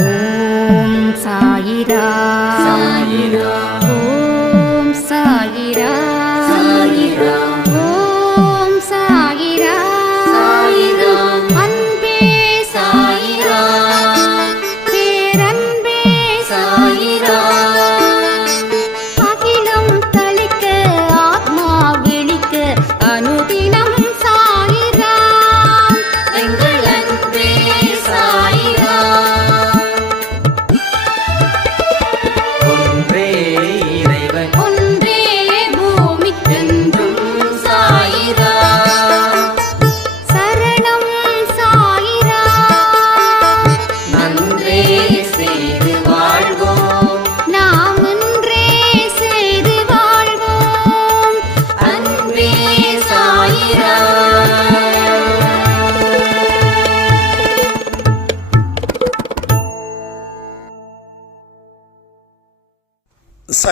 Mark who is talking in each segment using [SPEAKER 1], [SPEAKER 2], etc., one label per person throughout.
[SPEAKER 1] ஓம் சாயிரா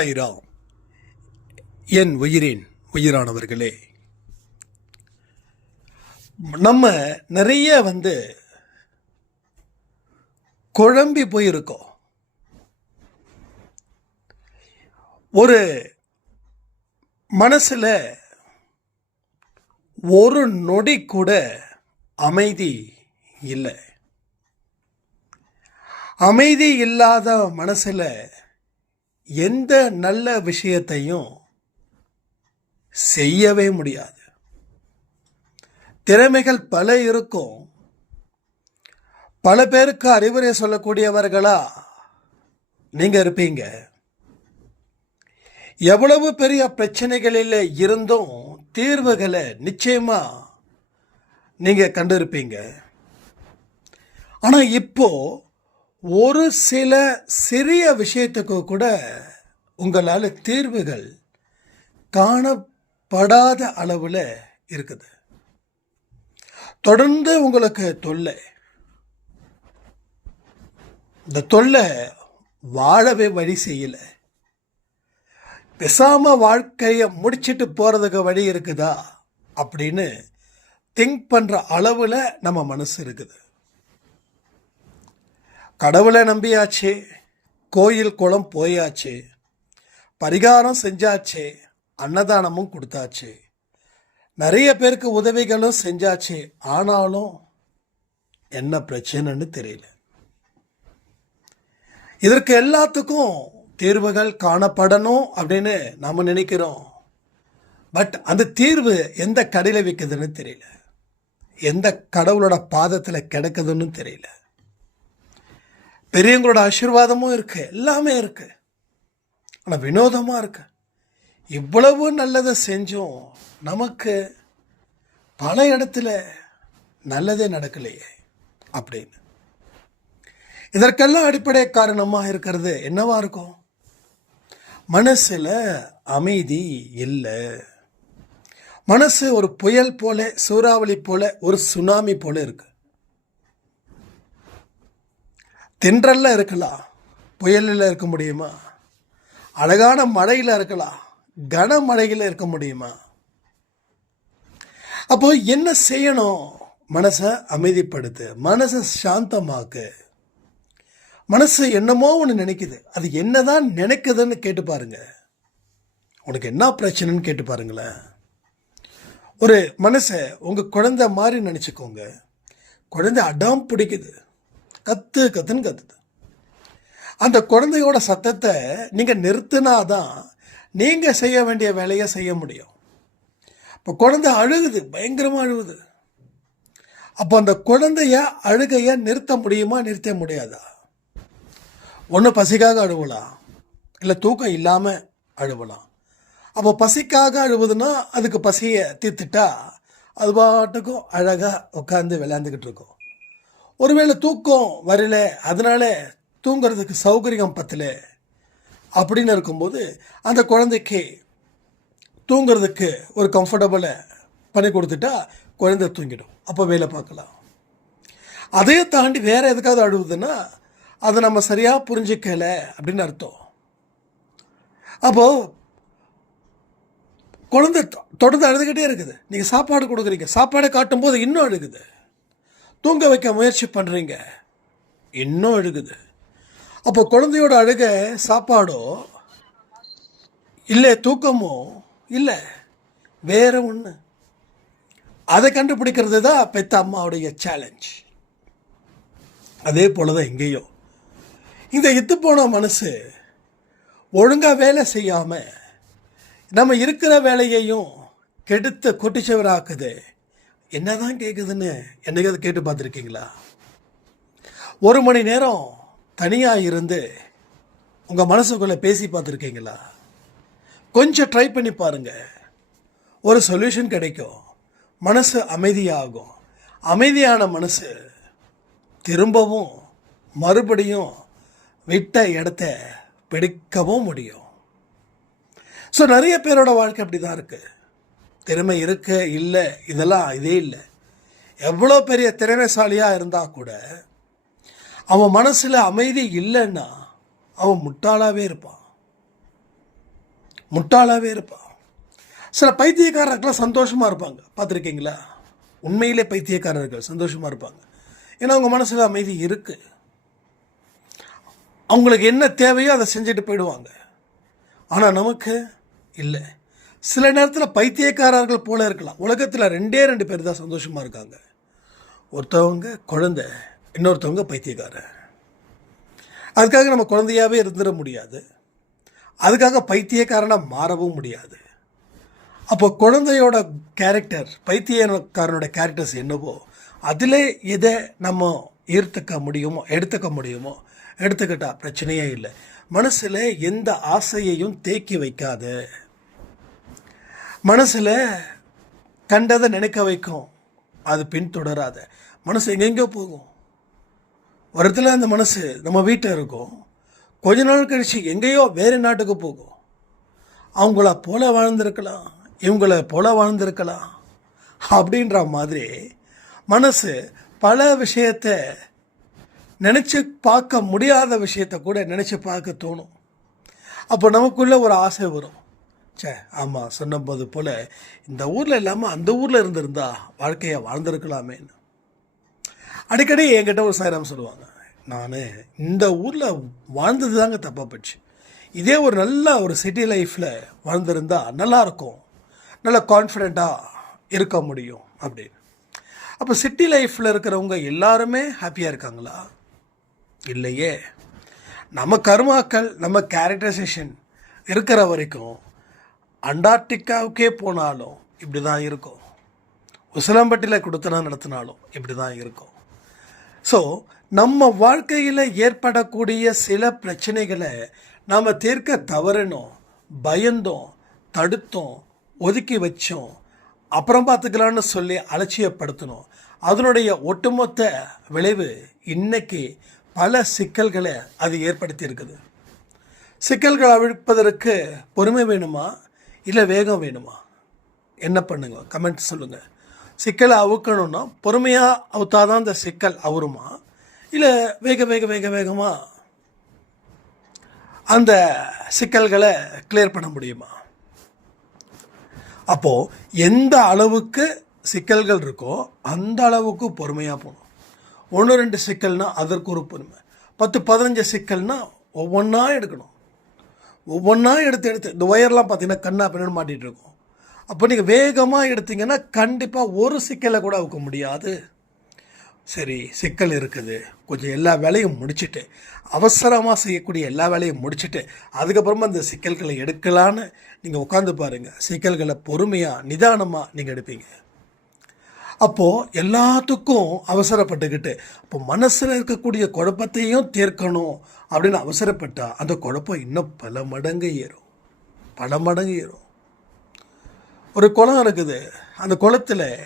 [SPEAKER 2] சாயிரா
[SPEAKER 3] என் உயிரின் உயிரானவர்களே நம்ம நிறைய வந்து குழம்பி போயிருக்கோம். ஒரு மனசுல ஒரு நொடி கூட அமைதி இல்லை. அமைதி இல்லாத மனசுல எந்த நல்ல விஷயத்தையும் செய்யவே முடியாது. திறமைகள் பல இருக்கும். பல பேருக்கு அறிவுரை சொல்லக்கூடியவர்களா நீங்க இருப்பீங்க. எவ்வளவு பெரிய பிரச்சனைகளில் இருந்தும் தீர்வுகளை நிச்சயமா நீங்க கண்டிருப்பீங்க. ஆனா இப்போ ஒரு சில சிறிய விஷயத்துக்கு கூட உங்களால் தீர்வுகள் காணப்படாத அளவில் இருக்குது. தொடர்ந்து உங்களுக்கு தொல்லை. இந்த தொல்லை வாழவே வழி செய்யலை. பெசாம வாழ்க்கையை முடிச்சிட்டு போகிறதுக்கு வழி இருக்குதா? அப்படின்னு திங்க் பண்ணுற அளவில் நம்ம மனசு இருக்குது. கடவுளை நம்பியாச்சு கோயில் குளம் போயாச்சு பரிகாரம் செஞ்சாச்சு அன்னதானமும் கொடுத்தாச்சு. நிறைய பேருக்கு உதவிகளும் செஞ்சாச்சு ஆனாலும் என்ன பிரச்சனைன்னு தெரியல. இதற்கு எல்லாத்துக்கும் தீர்வுகள் காணப்படணும் அப்படின்னு நாம் நினைக்கிறோம். பட் அந்த தீர்வு எந்த கடையில் விற்குதுன்னு தெரியல. எந்த கடவுளோட பாதத்தில் கிடக்குதுன்னு தெரியல. பெரியவங்களோட ஆசீர்வாதமும் இருக்குது எல்லாமே இருக்குது ஆனால் வினோதமாக இருக்கு. இவ்வளவு நல்லதை செஞ்சும் நமக்கு பல இடத்துல நல்லதே நடக்கலையே அப்படின்னு. இதற்கெல்லாம் அடிப்படை காரணமாக இருக்கிறது என்னவா இருக்கும்? மனசில் அமைதி இல்லை. மனசு ஒரு புயல் போல சூறாவளி போல ஒரு சுனாமி போல இருக்கு. தென்றல்ல இருக்கலாம் புயலில் இருக்க முடியுமா? அழகான மழையில் இருக்கலாம் கனமழையில் இருக்க முடியுமா? அப்போ என்ன செய்யணும்? மனசை அமைதிப்படுத்து மனசை சாந்தமாக்கு. மனசு என்னமோ ஒன்று நினைக்குது. அது என்னதான் நினைக்குதுன்னு கேட்டு பாருங்க. உனக்கு என்ன பிரச்சனைன்னு கேட்டு பாருங்களேன். ஒரு மனசை உங்கள் குழந்தை மாதிரி நினச்சிக்கோங்க. குழந்தை அடம் பிடிக்குது. கத்து கத்துன்னு கத்துது. அந்த குழந்தையோட சத்தத்தை நீங்கள் நிறுத்தினா தான் நீங்கள் செய்ய வேண்டிய வேலையை செய்ய முடியும். இப்போ குழந்தை அழுகுது பயங்கரமாக அழுகுது. அப்போ அந்த குழந்தைய அழுகைய நிறுத்த முடியுமா நிறுத்த முடியாதா? ஒன்று பசிக்காக அழுவலாம் இல்லை தூக்கம் இல்லாமல் அழுவலாம். அப்போ பசிக்காக அழுவுதுன்னா அதுக்கு பசியை தீர்த்துட்டா அது பாட்டுக்கும் அழகாக உட்காந்து விளையாண்டுக்கிட்டு இருக்கும். ஒருவேளை தூக்கம் வரல அதனால தூங்குறதுக்கு சௌகரியம் பத்தல அப்படின்னு இருக்கும்போது அந்த குழந்தைக்கு தூங்குறதுக்கு ஒரு கம்ஃபர்டபுளை பண்ணி கொடுத்துட்டா குழந்தை தூங்கிடும். அப்போ வேலை பார்க்கலாம். அதையும் தாண்டி வேறு எதுக்காவது அழுகுதுன்னா அதை நம்ம சரியாக புரிஞ்சிக்கல அப்படின்னு அர்த்தம். அப்போது குழந்தை தொ- தொடர்ந்து அழுதுகிட்டே இருக்குது. நீங்கள் சாப்பாடு கொடுக்குறீங்க. சாப்பாடை காட்டும்போது இன்னும் அழுகுது. தூங்க வைக்க முயற்சி பண்ணுறீங்க இன்னும் அழுகுது அப்போ குழந்தையோட அழுக சாப்பாடோ? இல்லை தூக்கமோ? இல்லை வேற ஒன்று அதை கண்டுபிடிக்கிறது தான் பெத்த அம்மாவுடைய சேலஞ்ச் அதே போல தான் இங்கேயும். இந்த இத்து போன மனசு ஒழுங்காக வேலை செய்யாமல் நம்ம இருக்கிற வேலையையும் கெடுத்து குட்டிச்சவராக்குது. என்னதான் கேட்குதுன்னு என்னைக்காவது கேட்டு பார்த்துருக்கீங்களா? ஒரு மணி நேரம் தனியாக இருந்து உங்கள் மனசுக்குள்ளே பேசி பார்த்துருக்கீங்களா? கொஞ்சம் ட்ரை பண்ணி பாருங்க. ஒரு சொல்யூஷன் கிடைக்கும். மனசு அமைதியாகும். அமைதியான மனசு திரும்பவும் மறுபடியும் விட்ட இடத்த பிடிக்கவும் முடியும். ஸோ நிறைய பேரோட வாழ்க்கை அப்படி தான் இருக்குது திறமை இருக்க இல்லை இதெல்லாம் இதே இல்லை. எவ்வளோ பெரிய திறமைசாலியாக இருந்தால் கூட அவன் மனசில் அமைதி இல்லைன்னா அவன் முட்டாளாகவே இருப்பான். முட்டாளாகவே இருப்பான். சில பைத்தியக்காரர்கள்லாம் சந்தோஷமாக இருப்பாங்க. பார்த்துருக்கீங்களா? உண்மையிலே பைத்தியக்காரர்கள் சந்தோஷமாக இருப்பாங்க. ஏன்னா அவங்க மனசில் அமைதி இருக்குது அவங்களுக்கு என்ன தேவையோ அதை செஞ்சுட்டு போயிடுவாங்க. ஆனால் நமக்கு இல்லை. சில நேரத்தில் பைத்தியக்காரர்கள் போல இருக்கலாம். உலகத்தில் ரெண்டே ரெண்டு பேர் தான் சந்தோஷமாக இருக்காங்க. ஒருத்தவங்க குழந்த இன்னொருத்தவங்க பைத்தியக்காரன் அதுக்காக நம்ம குழந்தையாகவே இருந்துட முடியாது. அதுக்காக பைத்தியக்காரனாக மாறவும் முடியாது. அப்போ குழந்தையோட கேரக்டர் பைத்தியக்காரனோட கேரக்டர்ஸ் என்னவோ அதில் எதை நம்ம ஈர்த்துக்க முடியுமோ எடுத்துக்க முடியுமோ எடுத்துக்கிட்டா பிரச்சனையே இல்லை. மனசில் எந்த ஆசையையும் தேக்கி வைக்காது மனசில் கண்டதை நினைக்க வைக்கும். அது பின்தொடராத மனசு எங்கெங்கோ போகும். வரத்தில் அந்த மனசு நம்ம வீட்டில் இருக்கும். கொஞ்ச நாள் கழிச்சு எங்கேயோ வேறு நாட்டுக்கு போகும். அவங்கள போல வாழ்ந்திருக்கலாம். இவங்கள போல வாழ்ந்திருக்கலாம். அப்படின்ற மாதிரி மனசு பல விஷயத்தை நினச்சி பார்க்க முடியாத விஷயத்தை கூட நினச்சி பார்க்க தோணும். அப்போ நமக்குள்ளே ஒரு ஆசை வரும். ச்சே ஆமாம் சொன்னபோது போல் இந்த ஊரில் இல்லாமல் அந்த ஊரில் இருந்திருந்தா வாழ்க்கையை வாழ்ந்திருக்கலாமேன்னு அடிக்கடி என்கிட்ட ஒரு சாயிராம் சொல்லுவாங்க நான் இந்த ஊரில் வாழ்ந்தது தாங்க தப்பாக போச்சு. இதே ஒரு நல்ல ஒரு சிட்டி லைஃப்பில் வாழ்ந்திருந்தா நல்லாயிருக்கும் நல்ல கான்ஃபிடெண்ட்டாக இருக்க முடியும் அப்படின்னு. அப்போ சிட்டி லைஃப்பில் இருக்கிறவங்க எல்லாருமே ஹாப்பியாக இருக்காங்களா? இல்லையே. நம்ம கர்மாக்கள் நம்ம கேரக்டரைசேஷன் இருக்கிற வரைக்கும் அண்டார்டிகாவுக்கே போனாலும் இப்படி தான் இருக்கும். உசிலம்பட்டியில் கொடுத்தனா நடத்தினாலும் இப்படி தான் இருக்கும். ஸோ நம்ம வாழ்க்கையில் ஏற்படக்கூடிய சில பிரச்சனைகளை நாம் தீர்க்க தவறினோம் பயந்தோம் தடுத்தோம் ஒதுக்கி வச்சோம் அப்புறம் பார்த்துக்கலான்னு சொல்லி அலட்சியப்படுத்தணும். அதனுடைய ஒட்டுமொத்த விளைவு இன்னைக்கு பல சிக்கல்களை அது ஏற்படுத்தி இருக்குது சிக்கல்களை அழிப்பதற்கு பொறுமை வேணுமா? இல்லை வேகம் வேணுமா? என்ன பண்ணுங்க? கமெண்ட் சொல்லுங்கள் சிக்கலை அவுக்கணும்னா பொறுமையாக அவுத்தாதான் அந்த சிக்கல் அவருமா? இல்லை வேக வேக வேக வேகமாக அந்த சிக்கல்களை கிளியர் பண்ண முடியுமா? அப்போது எந்த அளவுக்கு சிக்கல்கள் இருக்கோ அந்த அளவுக்கு பொறுமையாக போகணும். ஒன்று ரெண்டு சிக்கல்னால் அதற்கு ஒரு பொறுமை. பத்து பதினஞ்சு சிக்கல்னால் ஒவ்வொன்றா எடுக்கணும். ஒவ்வொன்றா எடுத்து எடுத்து. இந்த ஒயர்லாம் பார்த்தீங்கன்னா கண்ணா பின்னாடி மாட்டிகிட்டு இருக்கும். அப்போ நீங்கள் வேகமாக எடுத்தீங்கன்னா கண்டிப்பாக ஒரு சிக்கலை கூட அவுக்க முடியாது. சரி சிக்கல் இருக்குது. கொஞ்சம் எல்லா வேலையும் முடிச்சுட்டு அவசரமாக செய்யக்கூடிய எல்லா வேலையும் முடிச்சுட்டு அதுக்கப்புறமா அந்த சிக்கல்களை எடுக்கலான்னு நீங்கள் உட்காந்து பாருங்கள் சிக்கல்களை பொறுமையாக நிதானமாக நீங்கள் எடுப்பீங்க. அப்போது எல்லாத்துக்கும் அவசரப்பட்டுக்கிட்டு அப்போ மனசில் இருக்கக்கூடிய குழப்பத்தையும் தீர்க்கணும் அப்படின்னு அவசரப்பட்டால் அந்த குழப்பம் இன்னும் பல மடங்கு ஏறும். பல மடங்கு ஏறும். ஒரு குளம் இருக்குது. அந்த குளத்தில்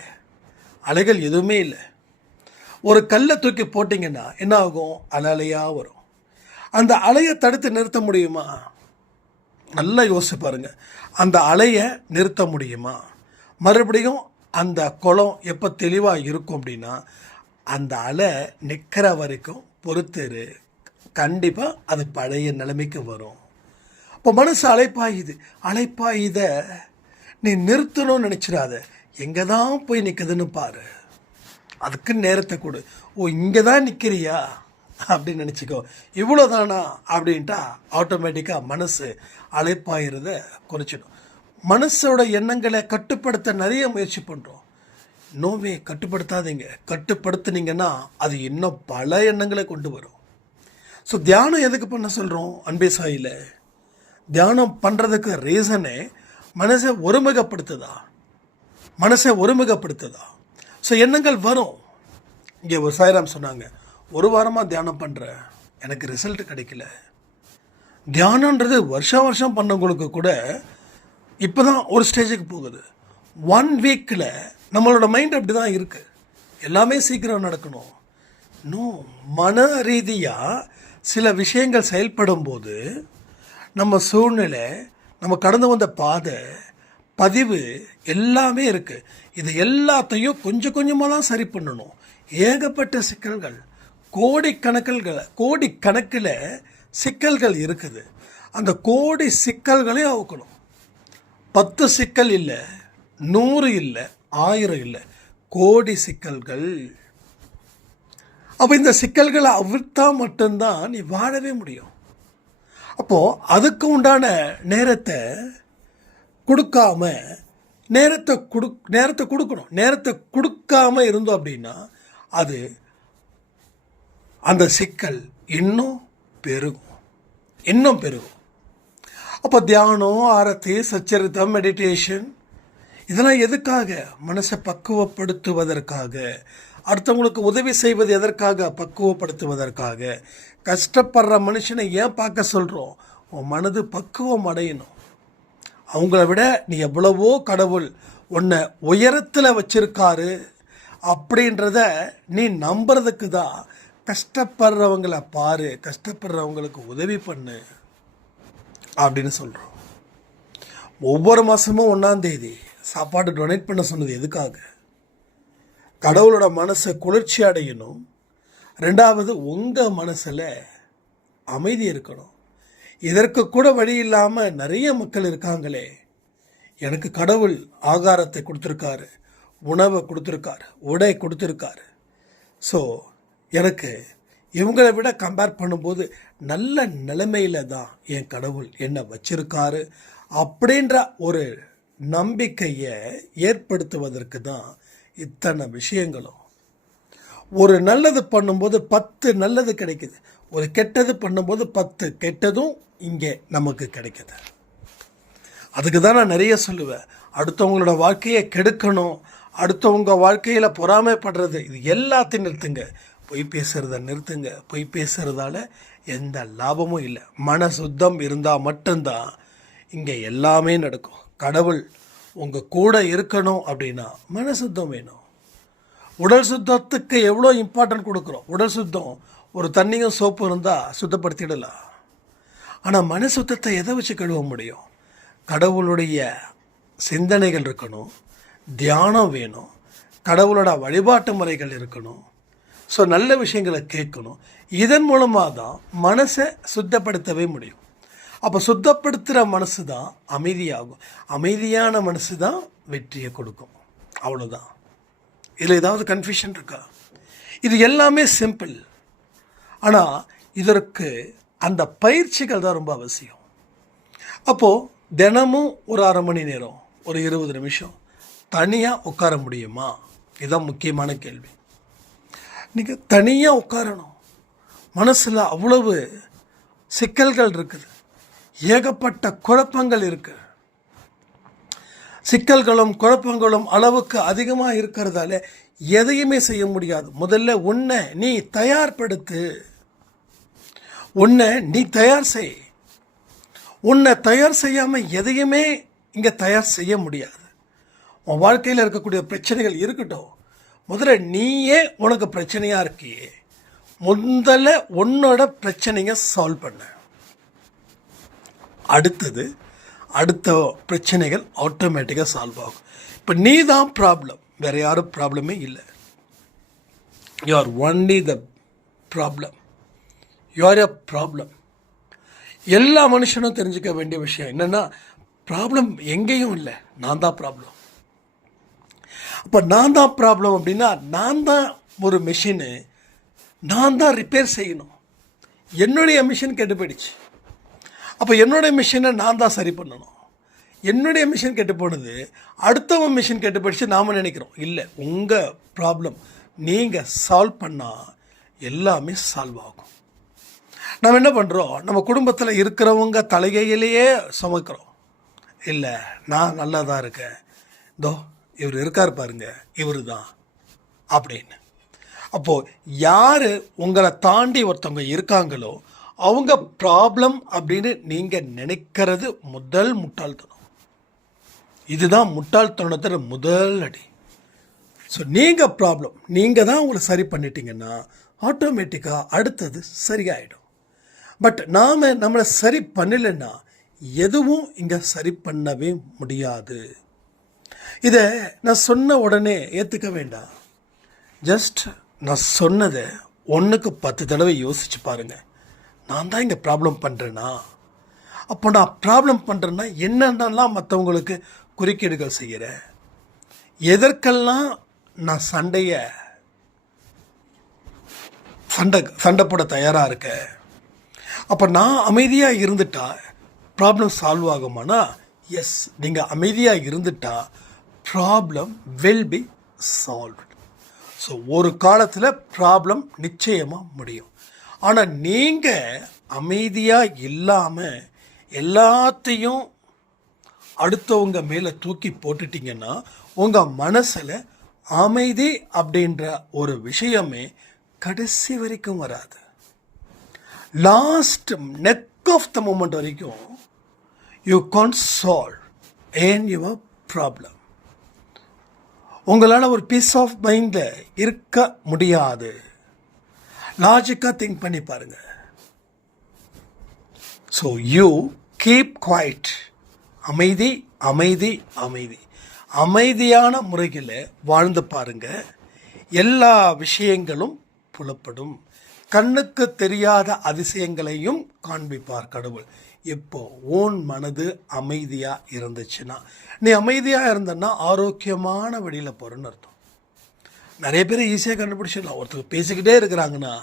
[SPEAKER 3] அலைகள் எதுவுமே இல்லை. ஒரு கல்லை தூக்கி போட்டிங்கன்னா என்ன ஆகும் அலையாக வரும். அந்த அலையை தடுத்து நிறுத்த முடியுமா? நல்லா யோசிச்சு பாருங்க. அந்த அலையை நிறுத்த முடியுமா? மறுபடியும் அந்த குளம் எப்போ தெளிவாக இருக்கும் அப்படின்னா அந்த அலை நிற்கிற வரைக்கும் பொறுத்தரு கண்டிப்பாக அது பழைய நிலைமைக்கு வரும். இப்போ மனசு அலைப்பாயுது அலைப்பாயுத நீ நிறுத்தணும்னு நினச்சிடாத. எங்கே தான் போய் நிற்குதுன்னு பாரு. அதுக்கு நேரத்தை கொடு. ஓ இங்கே தான் நிற்கிறியா அப்படின்னு நினச்சிக்கோ. இவ்வளோதானா அப்படின்ட்டா ஆட்டோமேட்டிக்காக மனசு அழைப்பாகிறத குறைச்சிடும். மனசோட எண்ணங்களை கட்டுப்படுத்த நிறைய முயற்சி பண்ணுறோம் நோவே கட்டுப்படுத்தாதீங்க. கட்டுப்படுத்துனீங்கன்னா அது இன்னும் பல எண்ணங்களை கொண்டு வரும். ஸோ தியானம் எதுக்கு பண்ண சொல்கிறோம் அன்பே சாயில். தியானம் பண்ணுறதுக்கு ரீசனே மனசை ஒருமுகப்படுத்துதா? மனசை ஒருமுகப்படுத்துதா? ஸோ எண்ணங்கள் வரும். இங்கே ஒரு சாய்ராம் சொன்னாங்க ஒரு வாரமாக தியானம் பண்ணுறேன் எனக்கு ரிசல்ட் கிடைக்கல. தியானன்றது வருஷம் வருஷம் பண்ணவங்களுக்கு கூட இப்போ தான் ஒரு ஸ்டேஜுக்கு போகுது. ஒன் வீக்கில் நம்மளோட மைண்ட் அப்படி தான் இருக்குது எல்லாமே சீக்கிரம் நடக்கணும். இன்னும் மன ரீதியாக சில விஷயங்கள் செயல்படும் போது நம்ம சூழ்நிலை நம்ம கடந்து வந்த பாதை பதிவு எல்லாமே இருக்குது இது எல்லாத்தையும் கொஞ்சம் கொஞ்சமாக தான் சரி பண்ணணும். ஏகப்பட்ட சிக்கல்கள் கோடிக்கணக்கில் கோடிக்கணக்கில் சிக்கல்கள் இருக்குது. அந்த கோடி சிக்கல்களையும் அவுக்கணும். பத்து சிக்கல் இல்லை நூறு இல்லை ஆயிரம் இல்லை கோடி சிக்கல்கள். அப்போ இந்த சிக்கல்களை அவிழ்த்தா மட்டும்தான் நீ வாழவே முடியும். அப்போது அதுக்கு உண்டான நேரத்தை கொடுக்காம நேரத்தை கொடு நேரத்தை கொடுக்கணும். நேரத்தை கொடுக்காம இருந்தோம் அப்படின்னா அது அந்த சிக்கல் இன்னும் பெருகும். இன்னும் பெருகும். அப்போ தியானம் ஆரத்தி சச்சரித்தம் மெடிடேஷன் இதெல்லாம் எதுக்காக? மனசை பக்குவப்படுத்துவதற்காக. அடுத்தவங்களுக்கு உதவி செய்வது எதற்காக? பக்குவப்படுத்துவதற்காக. கஷ்டப்படுற மனுஷனை ஏன் பார்க்க சொல்கிறோம் உன் மனது பக்குவம் அடையணும். அவங்கள விட நீ எவ்வளவோ கடவுள் உன்னை உயரத்தில் வச்சிருக்காரு அப்படின்றத நீ நம்புறதுக்கு தான் கஷ்டப்படுறவங்கள பாரு கஷ்டப்படுறவங்களுக்கு உதவி பண்ணு. அப்படின்னு சொல்கிறோம் ஒவ்வொரு மாதமும் ஒன்றாந்தேதி சாப்பாடு டொனேட் பண்ண சொன்னது எதுக்காக? கடவுளோட மனசை குளிர்ச்சி அடையணும். ரெண்டாவது உங்கள் மனசில் அமைதி இருக்கணும். இதற்கு கூட வழி இல்லாமல் நிறைய மக்கள் இருக்காங்களே. எனக்கு கடவுள் ஆகாரத்தை கொடுத்துருக்காரு உணவை கொடுத்துருக்காரு உடை கொடுத்துருக்காரு. ஸோ எனக்கு இவங்களை விட கம்பேர் பண்ணும்போது நல்ல நிலைமையில தான் என் கடவுள் என்னை வச்சிருக்காரு அப்படின்ற ஒரு நம்பிக்கையை ஏற்படுத்துவதற்கு தான் இத்தனை விஷயங்களும். ஒரு நல்லது பண்ணும்போது பத்து நல்லது கிடைக்குது. ஒரு கெட்டது பண்ணும்போது பத்து கெட்டதும் இங்கே நமக்கு கிடைக்குது. அதுக்கு தான் நான் நிறைய சொல்லுவேன். அடுத்தவங்களோட வாழ்க்கையை கெடுக்கணும். அடுத்தவங்க வாழ்க்கையில் பொறாமைப்படுறது இது எல்லாத்தையும் நிறுத்துங்க. பொய் பேசுகிறத நிறுத்துங்க. பொய் பேசுகிறதால எந்த லாபமும் இல்லை. மன சுத்தம் இருந்தால் மட்டும்தான் இங்கே எல்லாமே நடக்கும். கடவுள் உங்கள் கூட இருக்கணும் அப்படின்னா மன சுத்தம் வேணும். உடல் சுத்தத்துக்கு எவ்வளோ இம்பார்ட்டன்ட் கொடுக்குறோம்? உடல் சுத்தம் ஒரு தண்ணியும் சோப்பு இருந்தால் சுத்தப்படுத்திடலாம். ஆனால் மன சுத்தத்தை எதை வச்சு கழுவ முடியும்? கடவுளுடைய சிந்தனைகள் இருக்கணும். தியானம் வேணும். கடவுளோட வழிபாட்டு முறைகள் இருக்கணும். ஸோ நல்ல விஷயங்களை கேட்கணும். இதன் மூலமாக தான் மனசை சுத்தப்படுத்தவே முடியும். அப்போ சுத்தப்படுத்துகிற மனசு தான் அமைதியாகும். அமைதியான மனசு தான் வெற்றியை கொடுக்கும். அவ்வளோதான் இதில் ஏதாவது கன்ஃபியூஷன் இருக்கா? இது எல்லாமே சிம்பிள் ஆனால் இதற்கு அந்த பயிற்சிகள் தான் ரொம்ப அவசியம். அப்போது தினமும் ஒரு அரை மணி நேரம் ஒரு இருபது நிமிஷம் தனியாக உட்கார முடியுமா? இதுதான் முக்கியமான கேள்வி. நீங்கள் தனியாக உட்காரணும். மனசில் அவ்வளவு சிக்கல்கள் இருக்குது. ஏகப்பட்ட குழப்பங்கள் இருக்குது சிக்கல்களும் குழப்பங்களும் அளவுக்கு அதிகமாக இருக்கிறதால எதையுமே செய்ய முடியாது. முதல்ல உன்னை நீ தயார்படுத்து. உன்னை நீ தயார் செய். உன்னை தயார் செய்யாமல் எதையுமே இங்கே தயார் செய்ய முடியாது. உன் வாழ்க்கையில் இருக்கக்கூடிய பிரச்சனைகள் இருக்கட்டும். முதல்ல நீயே உனக்கு பிரச்சனையாக இருக்கியே. முதல்ல உன்னோட பிரச்சனைங்க சால்வ் பண்ண. அடுத்தது அடுத்த பிரச்சனைகள் ஆட்டோமேட்டிக்காக சால்வ் ஆகும். இப்போ நீ தான் ப்ராப்ளம் வேறு யாரும் ப்ராப்ளமே இல்லை. You are only the problem you are a problem எல்லா மனுஷனும் தெரிஞ்சுக்க வேண்டிய விஷயம் என்னென்னா ப்ராப்ளம் எங்கேயும் இல்லை. நான் தான் ப்ராப்ளம் அப்போ நான் தான் ப்ராப்ளம் அப்படின்னா நான் தான் ஒரு மிஷினு நான் தான் ரிப்பேர் செய்யணும். என்னுடைய மிஷின் கெட்டு போயிடுச்சு. அப்போ என்னுடைய மிஷினை நான் தான் சரி பண்ணணும். என்னுடைய மிஷின் கெட்டு போனது அடுத்தவன் மிஷின் கெட்டு போயிடுச்சு நாம் நினைக்கிறோம். இல்லை உங்கள் ப்ராப்ளம் நீங்கள் சால்வ் பண்ணால் எல்லாமே சால்வ் ஆகும். நம்ம என்ன பண்ணுறோம் நம்ம குடும்பத்தில் இருக்கிறவங்க தலைகையிலேயே சுமக்கிறோம். இல்லை நான் நல்லா தான் இருக்கேன். இதோ இவர் இருக்கார் பாருங்க இவர் தான் அப்படின்னு. அப்போது யார் உங்களை தாண்டி ஒருத்தவங்க இருக்காங்களோ அவங்க ப்ராப்ளம் அப்படின்னு நீங்கள் நினைக்கிறது முதல் முட்டாள்தனம். இதுதான் முட்டாள்தனத்தோட முதல் அடி. ஸோ நீங்கள் ப்ராப்ளம் நீங்கள் தான் உங்களை சரி பண்ணிட்டீங்கன்னா ஆட்டோமேட்டிக்காக அடுத்தது சரியாயிடும். பட் நாம் நம்மளை சரி பண்ணலைன்னா எதுவும் இங்கே சரி பண்ணவே முடியாது. இதை நான் சொன்ன உடனே ஏற்றுக்க வேண்டாம். ஜஸ்ட் நான் சொன்னதை ஒன்றுக்கு பத்து தடவை யோசிச்சு பாருங்கள் நான் தான் இங்கே ப்ராப்ளம் பண்ணுறேன்னா அப்போ நான் ப்ராப்ளம் பண்ணுறேன்னா என்னென்னலாம் மற்றவங்களுக்கு குறுக்கீடுகள் செய்கிறேன் எதற்கெல்லாம் நான் சண்டையை சண்டை சண்டை போட தயாராக இருக்கேன் அப்போ நான் அமைதியாக இருந்துட்டா ப்ராப்ளம் சால்வ் ஆகுமானா? எஸ் நீங்கள் அமைதியாக இருந்துட்டா problem will be solved so ஒரு காலத்தில் ப்ராப்ளம் நிச்சயமாக முடியும். ஆனால் நீங்கள் அமைதியாக இல்லாமல் எல்லாத்தையும் அடுத்தவங்க மேலே தூக்கி போட்டுட்டிங்கன்னா உங்கள் மனசில் அமைதி அப்படின்ற ஒரு விஷயமே கடைசி வரைக்கும் வராது. Last nick of the moment வரைக்கும் you can solve and your problem உங்களால் ஒரு பீஸ் ஆஃப் மைண்டில் இருக்க முடியாது. லாஜிக்காக திங்க் பண்ணி பாருங்க. ஸோ யூ கீப் குவைட் அமைதி அமைதி அமைதி. அமைதியான முறையில் வாழ்ந்து பாருங்க. எல்லா விஷயங்களும் புலப்படும். கண்ணுக்கு தெரியாத அதிசயங்களையும் காண்பிப்பார் கடவுள். எப்போ ஓன் மனது அமைதியாக இருந்துச்சுன்னா நீ அமைதியாக இருந்தன்னா ஆரோக்கியமான வழியில் போகிறேன்னு அர்த்தம். நிறைய பேர் ஈஸியாக கண்டுபிடிச்சிடலாம். ஒருத்தர் பேசிக்கிட்டே இருக்கிறாங்கன்னா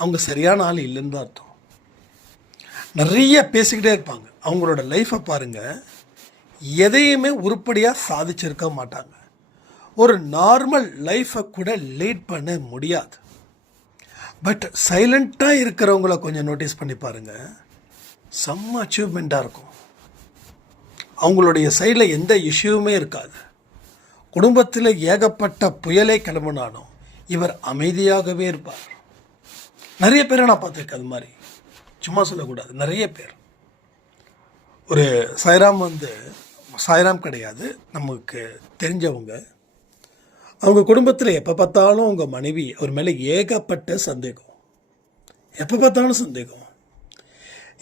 [SPEAKER 3] அவங்க சரியான ஆள் இல்லைன்னு தான் அர்த்தம். நிறைய பேசிக்கிட்டே இருப்பாங்க. அவங்களோட லைஃப்பை பாருங்கள் எதையுமே உருப்படியாக சாதிச்சிருக்க மாட்டாங்க. ஒரு நார்மல் லைஃப்பை கூட லீட் பண்ண முடியாது. பட் சைலண்ட்டாக இருக்கிறவங்கள கொஞ்சம் நோட்டீஸ் பண்ணி பாருங்கள் செம்ம அச்சீவ்மெண்ட்டாக இருக்கும். அவங்களுடைய சைடில் எந்த இஷ்யூவுமே இருக்காது. குடும்பத்தில் ஏகப்பட்ட புயலே கிளம்புனாலும் இவர் அமைதியாகவே இருப்பார். நிறைய பேரை நான் பார்த்துருக்கேன் அது மாதிரி. சும்மா சொல்லக்கூடாது. நிறைய பேர். ஒரு சாய்ராம் வந்து சாய்ராம் கிடையாது. நமக்கு தெரிஞ்சவங்க. அவங்க குடும்பத்தில் எப்போ பார்த்தாலும் அவங்க மனைவி அவர் மேலே ஏகப்பட்ட சந்தேகம். எப்போ பார்த்தாலும் சந்தேகம்.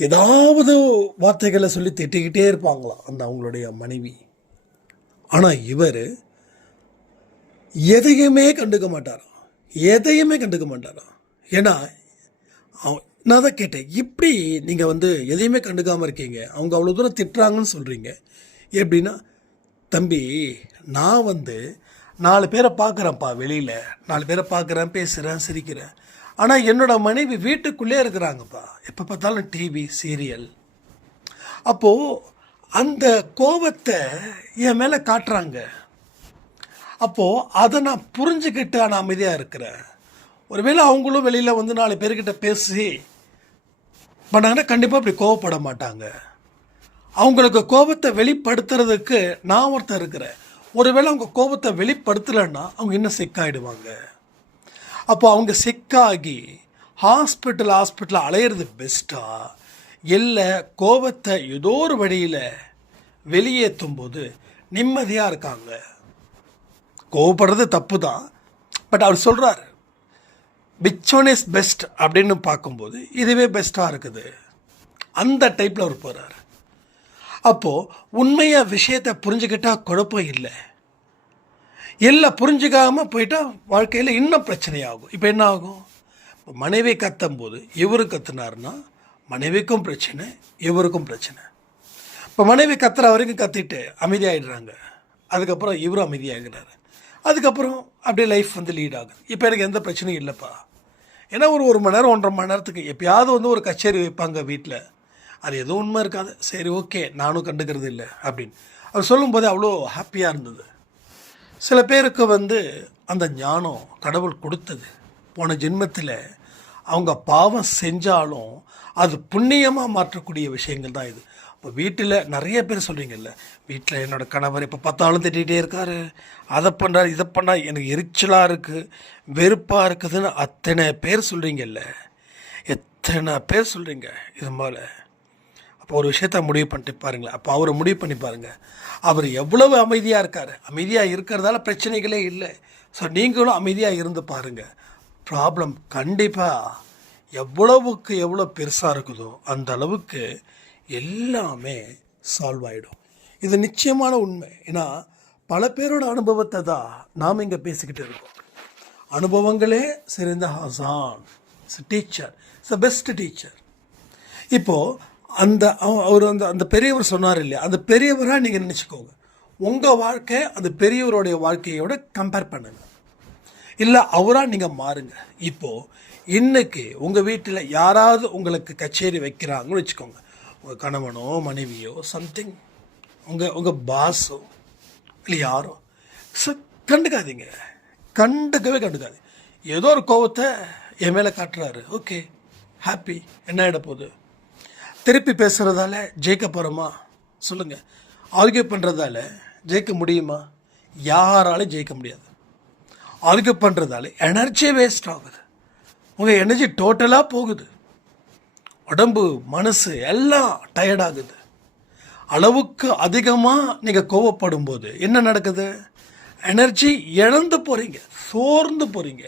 [SPEAKER 3] ஏதாவது வார்த்தைகளை சொல்லி திட்டிக்கிட்டே இருப்பாங்களாம் அந்த அவங்களுடைய மனைவி. ஆனால் இவர் எதையுமே கண்டுக்க மாட்டாராம் எதையுமே கண்டுக்க மாட்டாராம் ஏன்னா அவ- நான் தான் கேட்டேன் இப்படி நீங்கள் வந்து எதையுமே கண்டுக்காமல் இருக்கீங்க அவங்க அவ்வளோ தூரம் திட்டுறாங்கன்னு சொல்கிறீங்க எப்படின்னா தம்பி நான் வந்து நாலு பேரை பார்க்குறேன்ப்பா வெளியில் நாலு பேரை பார்க்குறேன் பேசுகிறேன் சிரிக்கிறேன். ஆனால் என்னோட மனைவி வீட்டுக்குள்ளே இருக்கிறாங்கப்பா. எப்போ பார்த்தாலும் டிவி சீரியல் அப்போது அந்த கோபத்தை என் மேலே காட்டுறாங்க. அப்போது அதை நான் புரிஞ்சுக்கிட்டு நான் அமைதியாக இருக்கிறேன். ஒருவேளை அவங்களும் வெளியில் வந்து நாலு பேர்கிட்ட பேசி பண்ணாங்கன்னா கண்டிப்பாக அப்படி கோவப்பட மாட்டாங்க. அவங்களுக்கு கோபத்தை வெளிப்படுத்துறதுக்கு நான் ஒருத்தர் இருக்கிறேன். ஒருவேளை அவங்க கோபத்தை வெளிப்படுத்தலைன்னா அவங்க இன்னும் சிக்காயிடுவாங்க அப்போ அவங்க சிக்காகி ஹாஸ்பிட்டல் ஹாஸ்பிட்டல் அலையிறது பெஸ்ட்டாக இல்லை கோபத்தை ஏதோ ஒரு வழியில் வெளியேற்றும் போது நிம்மதியாக இருக்காங்க. கோவப்படுறது தப்பு தான் பட் அவர் சொல்கிறார் விச் ஒன் இஸ் பெஸ்ட் அப்படின்னு பார்க்கும்போது இதுவே பெஸ்ட்டாக இருக்குது. அந்த டைப்பில் அவர் போகிறார் அப்போது உண்மையாக விஷயத்தை புரிஞ்சுக்கிட்டால் குழப்பம் இல்லை. எல்லாம் புரிஞ்சுக்காமல் போயிட்டால் வாழ்க்கையில் இன்னும் பிரச்சனையாகும். இப்போ என்ன ஆகும்? இப்போ மனைவி கத்தும் போது இவரு கத்துனாருன்னா மனைவிக்கும் பிரச்சனை இவருக்கும் பிரச்சனை. இப்போ மனைவி கத்துற வரைக்கும் கத்திட்டு அமைதியாகிடுறாங்க அதுக்கப்புறம் இவரும் அமைதியாகிறாரு. அதுக்கப்புறம் அப்படியே லைஃப் வந்து லீட் ஆகுது. இப்போ எனக்கு எந்த பிரச்சனையும் இல்லைப்பா. ஏன்னா ஒரு ஒரு மணி நேரம் ஒன்றரை மணி நேரத்துக்கு எப்பயாவது வந்து ஒரு கச்சேரி வைப்பாங்க வீட்டில் அது எதுவும் உண்மை இருக்காது. சரி ஓகே நானும் கண்டுக்கிறது இல்லை அப்படின்னு. அவர் சொல்லும்போது அவ்வளோ ஹாப்பியாக இருந்தது. சில பேருக்கு வந்து அந்த ஞானம் கடவுள் கொடுத்தது. போன ஜென்மத்தில் அவங்க பாவம் செஞ்சாலும் அது புண்ணியமாக மாற்றக்கூடிய விஷயங்கள் தான் இது. இப்போ வீட்டில் நிறைய பேர் சொல்கிறீங்கல்ல வீட்டில் என்னோடய கணவர் இப்போ பத்தாலும் திட்டிகிட்டே இருக்காரு. அதை பண்ணுறாரு இதை பண்ணால் எனக்கு எரிச்சலாக இருக்குது வெறுப்பாக இருக்குதுன்னு அத்தனை பேர் சொல்கிறீங்கல்ல எத்தனை பேர் சொல்கிறீங்க இது போல் அப்போ ஒரு விஷயத்த முடிவு பண்ணிட்டு பாருங்களேன். அப்போ அவரை முடிவு பண்ணி பாருங்கள் அவர் எவ்வளவு அமைதியாக இருக்கார். அமைதியாக இருக்கிறதால பிரச்சனைகளே இல்லை. ஸோ நீங்களும் அமைதியாக இருந்து பாருங்கள் ப்ராப்ளம் கண்டிப்பாக எவ்வளவுக்கு எவ்வளோ பெருசாக இருக்குதோ அந்த அளவுக்கு எல்லாமே சால்வ் ஆகிடும் இது நிச்சயமான உண்மை. ஏன்னா பல பேரோட அனுபவத்தை தான் நாம் இங்கே பேசிக்கிட்டு இருக்கோம். அனுபவங்களே சிறந்த ஹசான். டீச்சர் இட்ஸ் பெஸ்ட் டீச்சர் இப்போது அந்த அவ- அவர் அந்த அந்த பெரியவர் சொன்னார் இல்லையா? அந்த பெரியவராக நீங்கள் நினச்சிக்கோங்க. உங்கள் வாழ்க்கை அந்த பெரியவருடைய வாழ்க்கையோட கம்பேர் பண்ணுங்க. இல்லை அவராக நீங்கள் மாறுங்க. இப்போது இன்னைக்கு உங்கள் வீட்டில் யாராவது உங்களுக்கு கச்சேரி வைக்கிறாங்கன்னு வச்சுக்கோங்க. உங்கள் கணவனோ மனைவியோ சம்திங் உங்கள் உங்கள் பாஸோ இல்லை யாரோ. ஸோ கண்டுக்காதீங்க. கண்டுக்கவே கண்டுக்காது ஏதோ ஒரு கோபத்தை என் மேலே காட்டுறாரு. ஓகே. ஹாப்பி என்ன ஆகிட போகுது? திருப்பி பேசுகிறதால ஜெயிக்க போகிறோமா சொல்லுங்கள் ஆர்கியூ பண்ணுறதால ஜெயிக்க முடியுமா? யாராலும் ஜெயிக்க முடியாது. ஆர்கியூ பண்ணுறதால எனர்ஜி வேஸ்ட் ஆகுது. உங்கள் எனர்ஜி டோட்டலாக போகுது. உடம்பு மனசு எல்லாம் டயர்டாகுது அளவுக்கு அதிகமாக நீங்கள் கோவப்படும் போது என்ன நடக்குது? எனர்ஜி இழந்து போகிறீங்க சோர்ந்து போகிறீங்க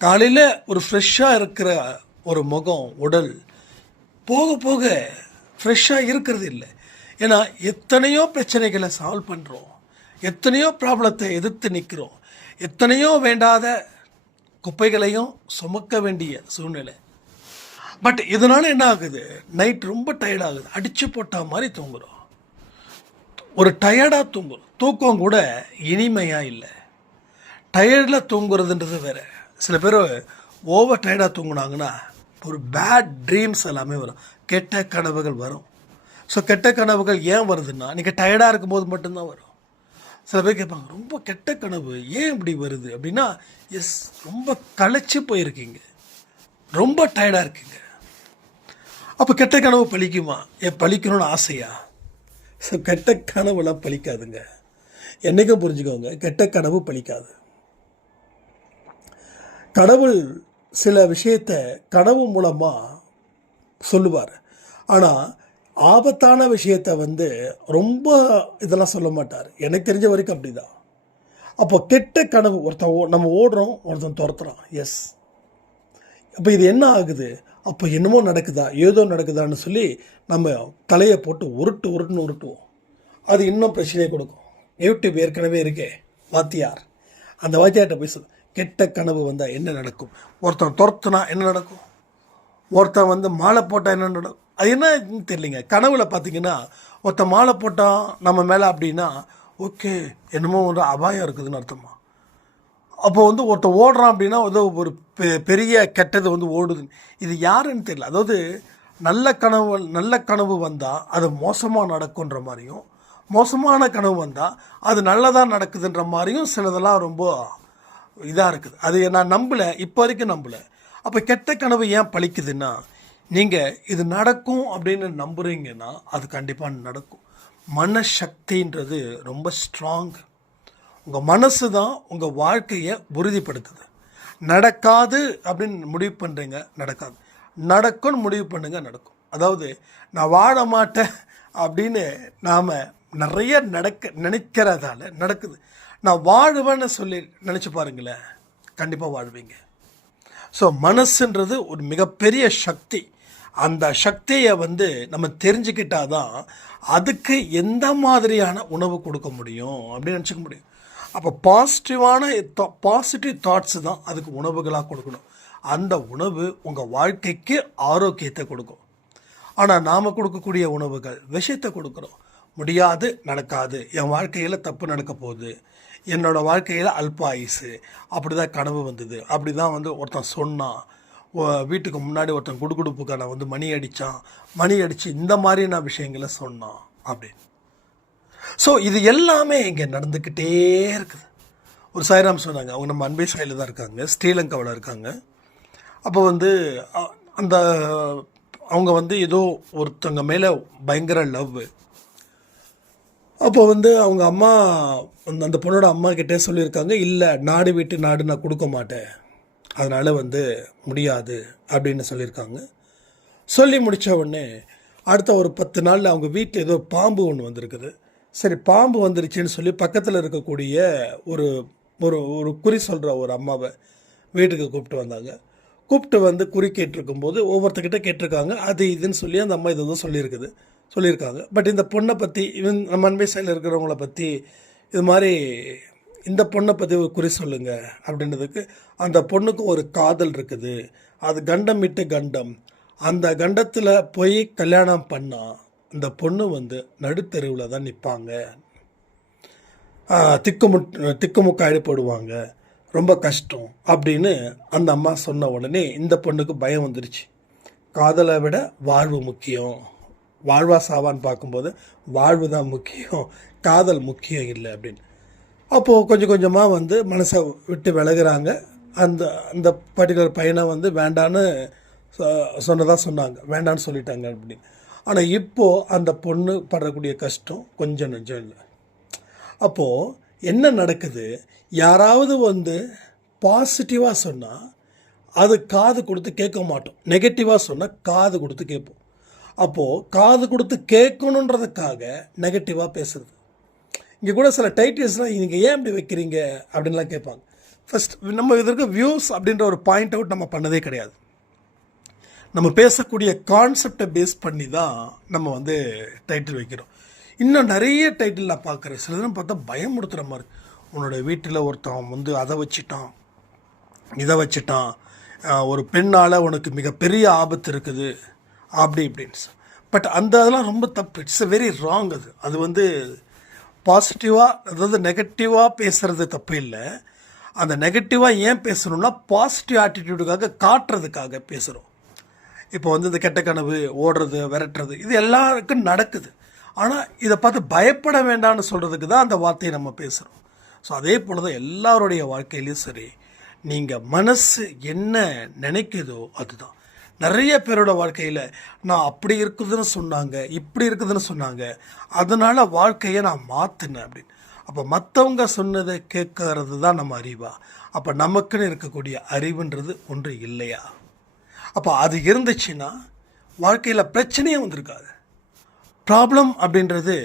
[SPEAKER 3] காலையில் ஒரு ஃப்ரெஷ்ஷாக இருக்கிற ஒரு முகம் உடல் போக போக ஃப்ரெஷ்ஷாக இருக்கிறது இல்லை. ஏன்னா எத்தனையோ பிரச்சனைகளை சால்வ் பண்ணுறோம் எத்தனையோ ப்ராப்ளத்தை எதிர்த்து நிற்கிறோம் எத்தனையோ வேண்டாத குப்பைகளையும் சுமக்க வேண்டிய சூழ்நிலை. பட் இதனால் என்ன ஆகுது? நைட் ரொம்ப டயர்ட் ஆகுது. அடித்து போட்டால் மாதிரி தூங்குகிறோம் ஒரு டயர்டாக தூங்குறோம். தூக்கம் கூட இனிமையாக இல்லை. டயர்டில் தூங்குறதுன்றது வேறு. சில பேர் ஓவர் டயர்டாக தூங்குனாங்கன்னா ஒரு பேட் ட்ரீம்ஸ் எல்லாமே வரும். கெட்ட கனவுகள் வரும். ஸோ கெட்ட கனவுகள் ஏன் வருதுன்னா நீங்கள் டயர்டாக இருக்கும்போது மட்டும்தான் வரும். சில பேர் கேட்பாங்க ரொம்ப கெட்ட கனவு ஏன் இப்படி வருது? அப்படின்னா எஸ் ரொம்ப களைச்சி போயிருக்கீங்க. ரொம்ப டயர்டாக இருக்கீங்க. அப்போ கெட்ட கனவு பழிக்குமா? ஏன் பழிக்கணும்னு ஆசையா? ஸோ கெட்ட கனவுலாம் பழிக்காதுங்க. என்றைக்கும் புரிஞ்சுக்கோங்க கெட்ட கனவு பழிக்காது. கடவுள் சில விஷயத்தை கனவு மூலமாக சொல்லுவார். ஆனால் ஆபத்தான விஷயத்தை வந்து ரொம்ப இதெல்லாம் சொல்ல மாட்டார். எனக்கு தெரிஞ்ச வரைக்கும் அப்படிதான். அப்போ கெட்ட கனவு ஒருத்தன் ஓ- நம்ம ஓடுறோம் ஒருத்தன் துரத்துறான். எஸ் அப்போ இது என்ன ஆகுது? அப்போ என்னமோ நடக்குதா? ஏதோ நடக்குதான்னு சொல்லி நம்ம தலையை போட்டு உருட்டு உருட்டுன்னு உருட்டுவோம். அது இன்னும் பிரச்சனையை கொடுக்கும். யூடியூப் ஏற்கனவே இருக்கே. வாத்தியார். அந்த வாத்தியார்கிட்ட போய் சொல்லு கெட்ட கனவு வந்தால் என்ன நடக்கும்? ஒருத்தன் துரத்துனா என்ன நடக்கும்? ஒருத்தன் வந்து மாலை போட்டால் என்ன நடக்கும்? அது என்னன்னு தெரியலைங்க. கனவுல பார்த்தீங்கன்னா ஒருத்தன் மாலை போட்டான் நம்ம மேலே அப்படின்னா ஓகே என்னமோ ஒரு அபாயம் இருக்குதுன்னு அர்த்தமா? அப்போ வந்து ஒருத்தன் ஓடுறான் அப்படின்னா ஏதோ ஒரு பெ- பெரிய கெட்டது வந்து ஓடுது. இது யாருன்னு தெரியல. அதாவது நல்ல கனவு நல்ல கனவு வந்தால் அது மோசமாக நடக்குன்ற மாதிரியும் மோசமான கனவு வந்தால் அது நல்லதாக நடக்குதுன்ற மாதிரியும் சிலதெல்லாம் ரொம்ப இதாக இருக்குது. அது நான் நம்பலை இப்போ வரைக்கும் நம்பலை. அப்போ கெட்ட கனவு ஏன் பழிக்குதுன்னா நீங்கள் இது நடக்கும் அப்படின்னு நம்புகிறீங்கன்னா அது கண்டிப்பாக நடக்கும். மனசக்தின்றது ரொம்ப ஸ்ட்ராங் உங்கள் மனசு தான் உங்கள் வாழ்க்கையை உறுதிப்படுத்துது. நடக்காது அப்படின்னு முடிவு பண்ணுறீங்க நடக்காது. நடக்கும்னு முடிவு பண்ணுங்க நடக்கும். அதாவது நான் வாழ மாட்டேன் அப்படின்னு நாம் நிறைய நடக்க நினைக்கிறதால நடக்குது. நான் வாழுவேன்னு சொல்லி நினச்சி பாருங்களேன். கண்டிப்பாக வாழ்வீங்க. ஸோ மனசுன்றது ஒரு மிகப்பெரிய சக்தி. அந்த சக்தியை வந்து நம்ம தெரிஞ்சுக்கிட்டால் தான் அதுக்கு எந்த மாதிரியான உணவு கொடுக்க முடியும் அப்படின்னு நினச்சிக்க முடியும். அப்போ பாசிட்டிவான பாசிட்டிவ் தாட்ஸு தான் அதுக்கு உணவுகளாக கொடுக்கணும். அந்த உணவு உங்கள் வாழ்க்கைக்கு ஆரோக்கியத்தை கொடுக்கும். ஆனால் நாம் கொடுக்கக்கூடிய உணவுகள் விஷயத்தை கொடுக்குறோம். முடியாது நடக்காது. என் வாழ்க்கையில் தப்பு நடக்க போகுது. என்னோடய வாழ்க்கையில் அல்ப ஆயுசு அப்படி தான் கனவு வந்தது. அப்படி தான் வந்து ஒருத்தன் சொன்னான். வீட்டுக்கு முன்னாடி ஒருத்தன் குடுகுடுப்புக்கான வந்து மணி அடித்தான் மணி அடித்து இந்த மாதிரியான விஷயங்களை சொன்னான் அப்படின்னு. ஸோ இது எல்லாமே இங்கே நடந்துக்கிட்டே இருக்குது. ஒரு சாய்ராம் சொன்னாங்க. அவங்க நம்ம அன்பை சாயில் தான் இருக்காங்க. ஸ்ரீலங்காவில் இருக்காங்க. அப்போ வந்து அந்த அவங்க வந்து ஏதோ ஒருத்தவங்க மேலே பயங்கர லவ் அப்போ வந்து அவங்க அம்மா அந்த அந்த பொண்ணோட அம்மா கிட்டே சொல்லியிருக்காங்க இல்லை நாடு விட்டு நாடு நான் கொடுக்க மாட்டேன். அதனால் வந்து முடியாது அப்படின்னு சொல்லியிருக்காங்க. சொல்லி முடித்த உடனே அடுத்த ஒரு பத்து நாளில் அவங்க வீட்டில் ஏதோ பாம்பு ஒன்று வந்திருக்குது. சரி பாம்பு வந்துருச்சுன்னு சொல்லி பக்கத்தில் இருக்கக்கூடிய ஒரு ஒரு ஒரு குறி சொல்கிற ஒரு அம்மாவை வீட்டுக்கு கூப்பிட்டு வந்தாங்க. கூப்பிட்டு வந்து குறி கேட்டிருக்கும்போது ஒவ்வொருத்தக்கிட்ட கேட்டிருக்காங்க அது இதுன்னு சொல்லி அந்த அம்மா இது எதுவும் சொல்லியிருக்குது சொல்லியிருக்காங்க. பட் இந்த பொண்ணை பற்றி இவன் நம்ம அன்பை சைடில் இருக்கிறவங்கள பற்றி இது மாதிரி இந்த பொண்ணை பற்றி ஒரு குறி சொல்லுங்க அப்படின்றதுக்கு அந்த பொண்ணுக்கு ஒரு காதல் இருக்குது. அது கண்டம் விட்டு கண்டம். அந்த கண்டத்தில் போய் கல்யாணம் பண்ணால் இந்த பொண்ணு வந்து நடுத்தெருவில் தான் நிற்பாங்க திக்குமு திக்குமுக்காடி போடுவாங்க. ரொம்ப கஷ்டம் அப்படின்னு அந்த அம்மா சொன்ன உடனே இந்த பொண்ணுக்கு பயம் வந்துருச்சு. காதலை விட வாழ்வு முக்கியம். வாழ்வா சாவான்னு பார்க்கும்போது வாழ்வு தான் முக்கியம். காதல் முக்கியம் இல்லை அப்படின்னு. அப்போது கொஞ்சம் கொஞ்சமாக வந்து மனசை விட்டு விலகிறாங்க. அந்த அந்த பர்டிகுலர் பையனை வந்து வேண்டான்னு சொன்னதாக சொன்னாங்க. வேண்டான்னு சொல்லிட்டாங்க அப்படின்னு. ஆனால் இப்போது அந்த பொண்ணு படக்கூடிய கஷ்டம் கொஞ்சம் நெஞ்சம் இல்லை. அப்போது என்ன நடக்குது? யாராவது வந்து பாசிட்டிவாக சொன்னால் அது காது கொடுத்து கேட்க மாட்டோம். நெகட்டிவாக சொன்னால் காது கொடுத்து கேட்போம். அப்போது காது கொடுத்து கேட்கணுன்றதுக்காக நெகட்டிவாக பேசுறது. இங்கே கூட சில டைட்டில்ஸ்லாம் நீங்கள் ஏன் இப்படி வைக்கிறீங்க? அப்படின்லாம் கேட்பாங்க. ஃபஸ்ட் நம்ம இதற்கு வியூஸ் அப்படின்ற ஒரு பாயிண்ட் அவுட் நம்ம பண்ணதே கிடையாது. நம்ம பேசக்கூடிய கான்செப்டை பேஸ் பண்ணி தான் நம்ம வந்து டைட்டில் வைக்கிறோம். இன்னும் நிறைய டைட்டில் நான் பார்க்குறேன். சிலதெல்லாம் பார்த்தா பயமுடுத்துகிற மாதிரி உன்னோட வீட்டில் ஒருத்தன் வந்து அதை வச்சிட்டான் இதை வச்சிட்டான் ஒரு பெண்ணால் உனக்கு மிகப்பெரிய ஆபத்து இருக்குது அப்படி இப்படின்னு பட் அந்த அதெல்லாம் ரொம்ப தப்பு. இட்ஸ் வெரி ராங் அது. அது வந்து பாசிட்டிவாக அதாவது நெகட்டிவாக பேசுகிறது தப்பு இல்லை. அந்த நெகட்டிவாக ஏன் பேசணும்னா பாசிட்டிவ் ஆட்டிடியூடுக்காக காட்டுறதுக்காக பேசுகிறோம் இப்போ வந்து இந்த கெட்ட கனவு ஓடுறது விரட்டுறது இது எல்லாருக்கும் நடக்குது. ஆனால் இதை பார்த்து பயப்பட வேண்டாம்னு சொல்கிறதுக்கு தான் அந்த வார்த்தையை நம்ம பேசுகிறோம் ஸோ அதே போல் தான் எல்லாருடைய வாழ்க்கையிலையும் சரி நீங்கள் மனசு என்ன நினைக்குதோ அதுதான். நிறைய பேரோட வாழ்க்கையில் நான் அப்படி இருக்குதுன்னு சொன்னாங்க இப்படி இருக்குதுன்னு சொன்னாங்க. அதனால் வாழ்க்கையை நான் மாற்றினேன் அப்படின்னு. அப்போ மற்றவங்க சொன்னதை கேட்கறது தான் நம்ம அறிவா? அப்போ நமக்குன்னு இருக்கக்கூடிய அறிவுன்றது ஒன்று இல்லையா? அப்போ அது இருந்துச்சுன்னா வாழ்க்கையில் பிரச்சனையே வந்திருக்காது. ப்ராப்ளம் அப்படின்றது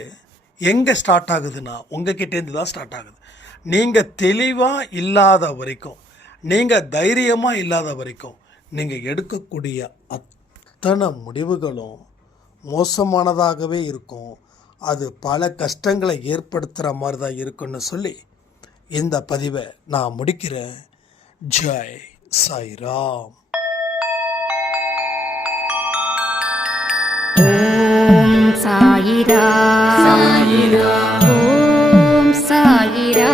[SPEAKER 3] எங்கே ஸ்டார்ட் ஆகுதுன்னா உங்ககிட்டேருந்து தான் ஸ்டார்ட் ஆகுது. நீங்கள் தெளிவாக இல்லாத வரைக்கும் நீங்கள் தைரியமாக இல்லாத வரைக்கும் நீங்கள் எடுக்கக்கூடிய அத்தனை முடிவுகளும் மோசமானதாகவே இருக்கும். அது பல கஷ்டங்களை ஏற்படுத்துகிற மாதிரி தான் இருக்குன்னு சொல்லி இந்த பதிவை நான் முடிக்கிறேன். ஜெய் சாய்ராம்.
[SPEAKER 4] ஓம் சாயிரா
[SPEAKER 1] சாயிரா
[SPEAKER 4] ஓம்
[SPEAKER 1] சாயிரா